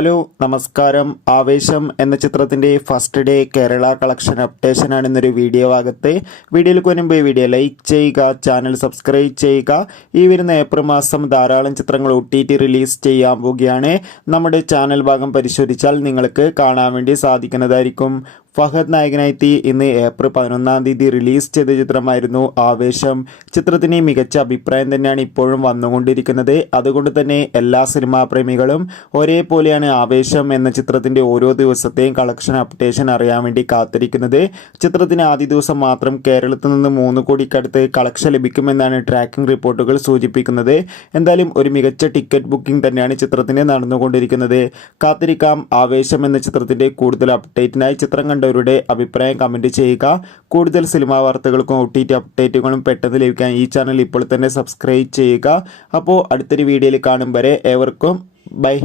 Hello നമസ്കാരം. ആവേശം എന്ന ചിത്രത്തിൻ്റെ ഫസ്റ്റ് ഡേ കേരള കളക്ഷൻ അപ്ഡേഷനാണ് ഇന്നൊരു വീഡിയോ ഭാഗത്ത്. വീഡിയോയിൽ മുൻപ് വീഡിയോ ലൈക്ക് ചെയ്യുക, ചാനൽ സബ്സ്ക്രൈബ് ചെയ്യുക. ഈ വരുന്ന ഏപ്രിൽ മാസം ധാരാളം ചിത്രങ്ങൾ OTT റിലീസ് ചെയ്യാൻ പോവുകയാണ്. നമ്മുടെ ചാനൽ ഭാഗം പരിശോധിച്ചാൽ നിങ്ങൾക്ക് കാണാൻ വേണ്ടി സാധിക്കുന്നതായിരിക്കും. ഫഹദ് നായകനായി ഇന്ന് ഏപ്രിൽ 11 റിലീസ് ചെയ്ത ചിത്രമായിരുന്നു ആവേശം. ചിത്രത്തിന് മികച്ച അഭിപ്രായം തന്നെയാണ് ഇപ്പോഴും വന്നുകൊണ്ടിരിക്കുന്നത്. അതുകൊണ്ട് തന്നെ എല്ലാ സിനിമാ പ്രേമികളും ഒരേപോലെയാണ് ആവേശം എന്ന ചിത്രത്തിൻ്റെ ഓരോ ദിവസത്തെയും കളക്ഷൻ അപ്ഡേഷൻ അറിയാൻ വേണ്ടി കാത്തിരിക്കുന്നത്. ചിത്രത്തിന് ആദ്യ ദിവസം മാത്രം കേരളത്തിൽ നിന്ന് 3 കോടിക്കടുത്ത് കളക്ഷൻ ലഭിക്കുമെന്നാണ് ട്രാക്കിംഗ് റിപ്പോർട്ടുകൾ സൂചിപ്പിക്കുന്നത്. എന്തായാലും ഒരു മികച്ച ടിക്കറ്റ് ബുക്കിംഗ് തന്നെയാണ് ചിത്രത്തിന് നടന്നുകൊണ്ടിരിക്കുന്നത്. കാത്തിരിക്കാം. ആവേശം എന്ന ചിത്രത്തിൻ്റെ കൂടുതൽ അപ്ഡേറ്റിനായി ചിത്രം കണ്ടവരുടെ അഭിപ്രായം കമൻറ്റ് ചെയ്യുക. കൂടുതൽ സിനിമാ വാർത്തകൾക്കും OTT അപ്ഡേറ്റുകളും പെട്ടെന്ന് ലഭിക്കാൻ ഈ ചാനൽ ഇപ്പോൾ തന്നെ സബ്സ്ക്രൈബ് ചെയ്യുക. അപ്പോൾ അടുത്തൊരു വീഡിയോയിൽ കാണും വരെ ഏവർക്കും ബൈ.